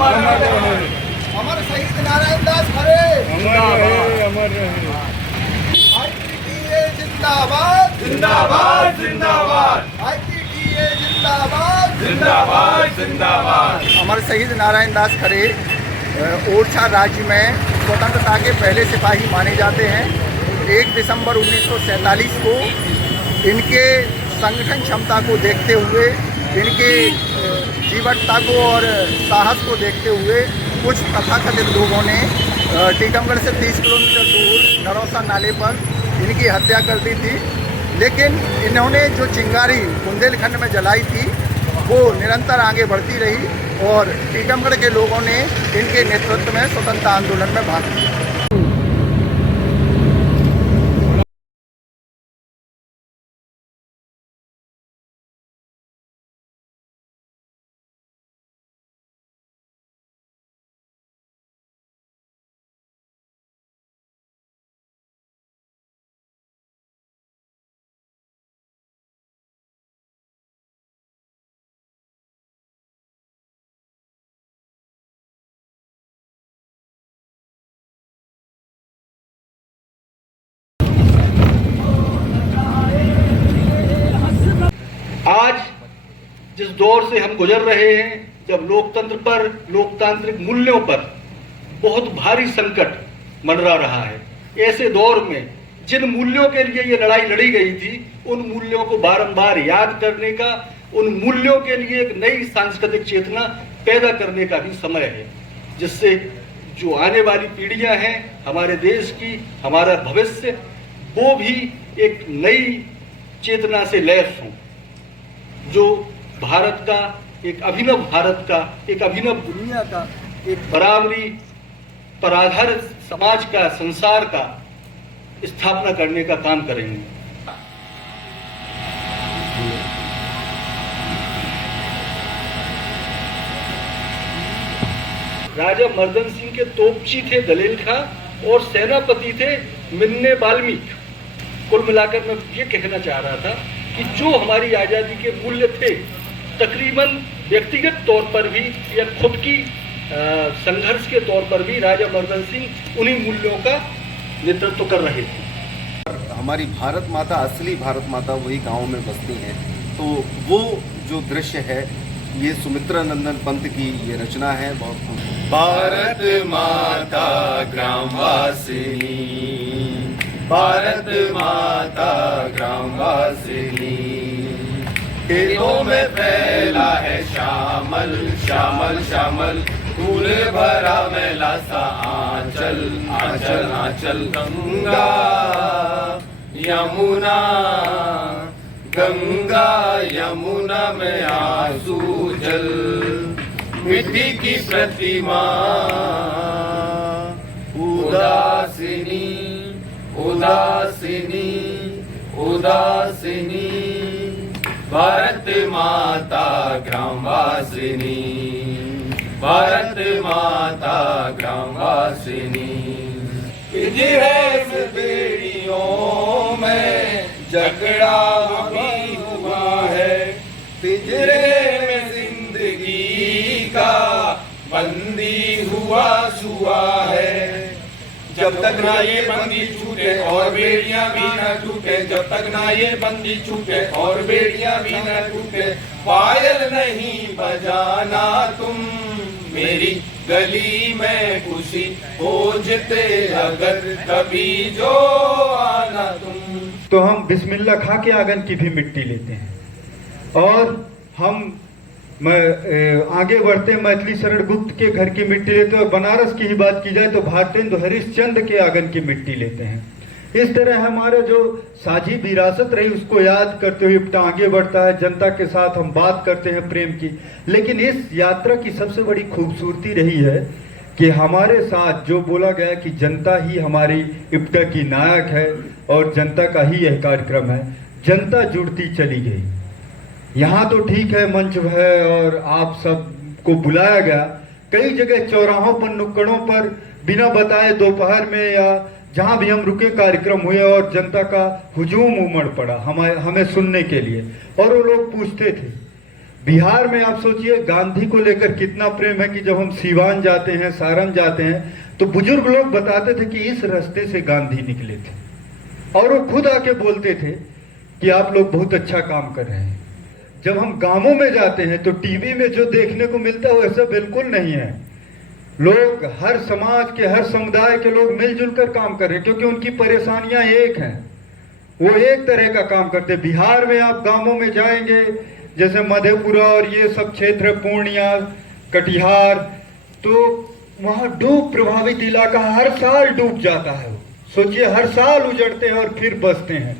अमर रहे। अमर शहीद नारायण दास खरे अमर रहे। आईपीटीए जिंदाबाद जिंदाबाद जिंदाबाद आईपीटीए जिंदाबाद जिंदाबाद जिंदाबाद। अमर शहीद नारायण दास खरे ओरछा राज्य में स्वतंत्रता के पहले सिपाही माने जाते हैं। 1 दिसंबर 1947 को इनके संगठन क्षमता को देखते हुए, इनके जीवटता को और साहस को देखते हुए कुछ तथाकथित लोगों ने टीकमगढ़ से 30 किलोमीटर दूर नरौसा नाले पर इनकी हत्या कर दी थी। लेकिन इन्होंने जो चिंगारी बुंदेलखंड में जलाई थी वो निरंतर आगे बढ़ती रही और टीकमगढ़ के लोगों ने इनके नेतृत्व में स्वतंत्रता आंदोलन में भाग लिया। आज जिस दौर से हम गुजर रहे हैं, जब लोकतंत्र पर, लोकतांत्रिक मूल्यों पर बहुत भारी संकट मंडरा रहा है, ऐसे दौर में जिन मूल्यों के लिए ये लड़ाई लड़ी गई थी, उन मूल्यों को बारंबार याद करने का, उन मूल्यों के लिए एक नई सांस्कृतिक चेतना पैदा करने का भी समय है, जिससे जो आने वाली पीढ़ियां हैं हमारे देश की, हमारा भविष्य, वो भी एक नई चेतना से लैस हों, जो भारत का एक अभिनव एक अभिनव दुनिया का, एक बराबरी पर आधारित समाज का, संसार का स्थापना करने का काम करेंगे। राजा मर्दन सिंह के तोपची थे दलेल खां और सेनापति थे मिन्ने वाल्मीकि। कुल मिलाकर मैं ये कहना चाह रहा था कि जो हमारी आज़ादी के मूल्य थे, तकरीबन व्यक्तिगत तौर पर भी या खुद की संघर्ष के तौर पर भी राजा मर्दन सिंह उन्हीं मूल्यों का नेतृत्व कर रहे थे। हमारी भारत माता, असली भारत माता वही गाँव में बसती हैं, तो वो जो दृश्य है ये सुमित्रा नंदन पंत की ये रचना है। बहुत भारत माता ग्रामवासिनी, भारत माता ग्रामवासिनी, खेतों में फैला है श्यामल श्यामल श्यामल, फूल भरा मैला सा आंचल आंचल आंचल। गंगा यमुना गंगा यमुना में आंसू जल, मिट्टी की प्रतिमा उदासिनी उदासिनी उदासिनी, भारत माता ग्रामवासिनी, भारत माता ग्रामवासिनी। इतिहास बेड़ियों में झगड़ा भी हुआ है, पिंजरे में जिंदगी का बंदी हुआ है। जब तक ना ये बंदी छूटे और बेड़ियां भी न टूटे, जब तक ना ये बंदी छूटे और बेड़ियां भी न टूटे, पायल नहीं बजाना तुम मेरी गली में खुशी खोजते अगर कभी जो आना तुम। तो हम बिस्मिल्लाह खा के आंगन की भी मिट्टी लेते हैं और हम आगे बढ़ते मैथिली शरण गुप्त के घर की मिट्टी लेते हैं और बनारस की ही बात की जाए तो भारतेंदु हरिश्चंद्र के आंगन की मिट्टी लेते हैं। इस तरह हमारे जो साझी विरासत रही उसको याद करते हुए इप्टा आगे बढ़ता है। जनता के साथ हम बात करते हैं प्रेम की, लेकिन इस यात्रा की सबसे बड़ी खूबसूरती रही है कि हमारे साथ जो बोला गया कि जनता ही हमारी इप्टा की नायक है और जनता का ही यह कार्यक्रम है, जनता जुड़ती चली गई। यहाँ तो ठीक है मंच है और आप सबको बुलाया गया, कई जगह चौराहों पर, नुक्कड़ों पर बिना बताए दोपहर में या जहाँ भी हम रुके कार्यक्रम हुए और जनता का हुजूम उमड़ पड़ा हमें सुनने के लिए। और वो लोग पूछते थे बिहार में आप सोचिए गांधी को लेकर कितना प्रेम है कि जब हम सीवान जाते हैं, सारण जाते हैं, तो बुजुर्ग लोग बताते थे कि इस रास्ते से गांधी निकले थे, और वो खुद आके बोलते थे कि आप लोग बहुत अच्छा काम कर रहे हैं। जब हम गांवों में जाते हैं तो टीवी में जो देखने को मिलता है वैसा बिल्कुल नहीं है। लोग, हर समाज के, हर समुदाय के लोग मिलजुल कर काम कर रहे हैं, क्योंकि उनकी परेशानियां एक हैं, वो एक तरह का काम करते हैं। बिहार में आप गांवों में जाएंगे, जैसे मधेपुरा और ये सब क्षेत्र, पूर्णिया, कटिहार, तो वहां डूब प्रभावित इलाका हर साल डूब जाता है। सोचिए, हर साल उजड़ते हैं और फिर बसते हैं।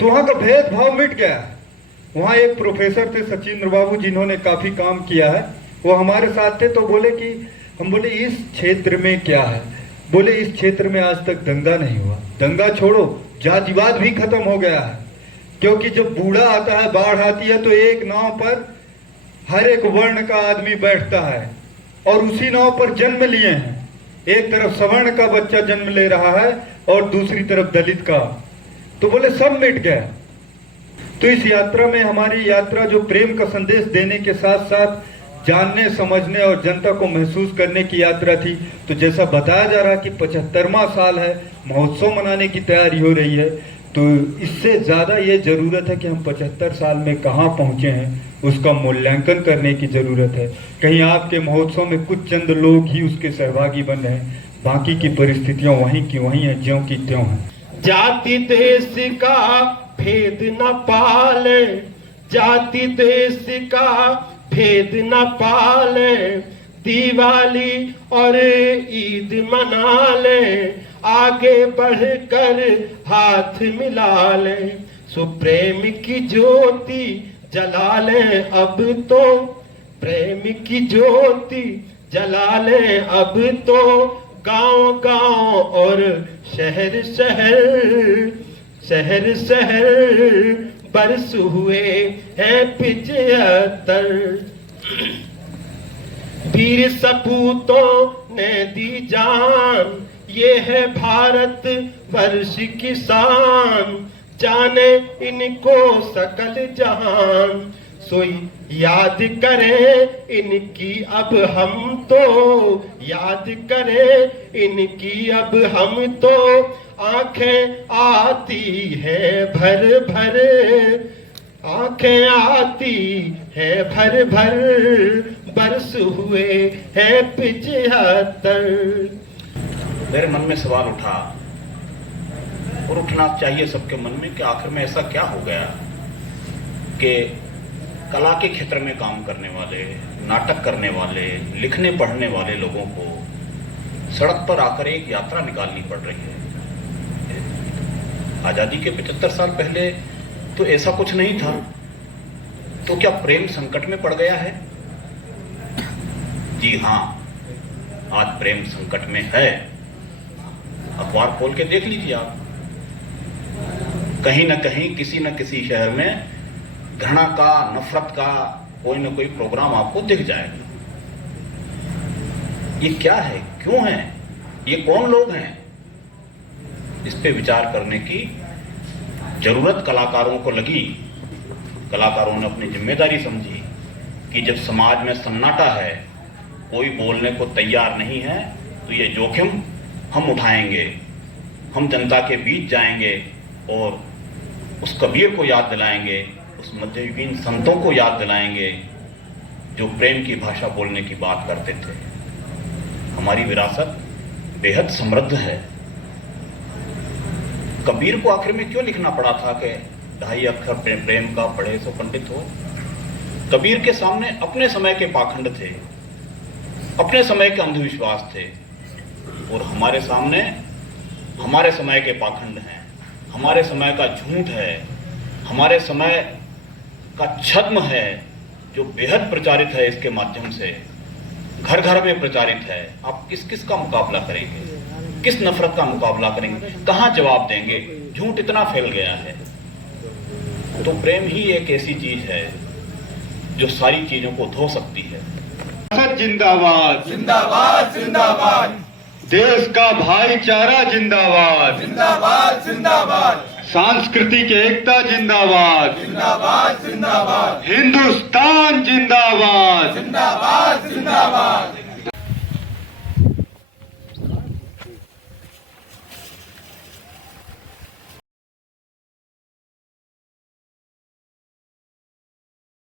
तो वहां का भेदभाव मिट गया है। वहां एक प्रोफेसर थे सचिंद्र बाबू, जिन्होंने काफी काम किया है, वो हमारे साथ थे। तो बोले कि हम बोले इस क्षेत्र में क्या है? बोले इस क्षेत्र में आज तक दंगा नहीं हुआ। दंगा छोड़ो, जातिवाद भी खत्म हो गया है, क्योंकि जब बूढ़ा आता है, बाढ़ आती है, तो एक नाव पर हर एक वर्ण का आदमी बैठता है, और उसी नाव पर जन्म लिए हैं। एक तरफ सवर्ण का बच्चा जन्म ले रहा है और दूसरी तरफ दलित का। तो बोले सब मिट गया। तो इस यात्रा में, हमारी यात्रा जो प्रेम का संदेश देने के साथ साथ जानने, समझने और जनता को महसूस करने की यात्रा थी। तो जैसा बताया जा रहा कि 75वां साल है, महोत्सव मनाने की तैयारी हो रही है, तो इससे ज़्यादा ये ज़रूरत है कि हम 75 साल में कहाँ पहुँचे हैं, उसका मूल्यांकन करने की ज़रूरत है। कहीं आपके महोत्सव में कुछ चंद लोग ही उसके सहभागी बन रहे हैं, बाकी की परिस्थितियाँ वहीं की वहीं हैं, ज्यों की त्यों हैं। जाति देश का भेद न पाले, जाति देश का भेद न पाले, दिवाली और ईद मना ले, आगे बढ़कर हाथ मिला ले, सुप्रेम की ज्योति जला ले अब तो, प्रेम की ज्योति जला ले अब तो, गांव गांव और शहर शहर, शहर शहर बरस हुए हैं 75। वीर सपूतों ने दी जान, ये है भारत वर्ष की शान, जाने इनको सकल जहान, सोई याद करें इनकी अब हम तो, याद करें इनकी अब हम तो, आंखें आती हैं भर भर, आंखें आती हैं भर भर, बरस हुए हैं 75। मेरे मन में सवाल उठा, और उठना चाहिए सबके मन में, कि आखिर में ऐसा क्या हो गया कि कला के क्षेत्र में काम करने वाले, नाटक करने वाले, लिखने पढ़ने वाले लोगों को सड़क पर आकर एक यात्रा निकालनी पड़ रही है। आजादी के 75 साल पहले तो ऐसा कुछ नहीं था। तो क्या प्रेम संकट में पड़ गया है? जी हाँ, आज प्रेम संकट में है। अखबार खोल के देख लीजिए आप, कहीं न कहीं, किसी न किसी शहर में घृणा का, नफरत का कोई न कोई प्रोग्राम आपको दिख जाएगा। ये क्या है, क्यों है, ये कौन लोग हैं? इस पे विचार करने की जरूरत कलाकारों को लगी। कलाकारों ने अपनी जिम्मेदारी समझी कि जब समाज में सन्नाटा है, कोई बोलने को तैयार नहीं है, तो ये जोखिम हम उठाएंगे। हम जनता के बीच जाएंगे और उस कबीर को याद दिलाएंगे, उस मध्ययुगीन संतों को याद दिलाएंगे जो प्रेम की भाषा बोलने की बात करते थे। हमारी विरासत बेहद समृद्ध है। कबीर को आखिर में क्यों लिखना पड़ा था कि 2.5 अक्षर प्रेम का पढ़े सो पंडित हो? कबीर के सामने अपने समय के पाखंड थे, अपने समय के अंधविश्वास थे, और हमारे सामने हमारे समय के पाखंड हैं, हमारे समय का झूठ है, हमारे समय का छद्म है, जो बेहद प्रचारित है। इसके माध्यम से घर घर में प्रचारित है। आप किस किस का मुकाबला करेंगे? किस नफरत का मुकाबला करेंगे? कहाँ जवाब देंगे? झूठ इतना फैल गया है। तो प्रेम ही एक ऐसी चीज है जो सारी चीजों को धो सकती है। जिंदाबाद जिंदाबाद जिंदाबाद, देश का भाईचारा जिंदाबाद, जिंदाबाद जिंदाबाद, सांस्कृतिक एकता जिंदाबाद, जिंदाबाद जिंदाबाद, हिंदुस्तान जिंदाबाद।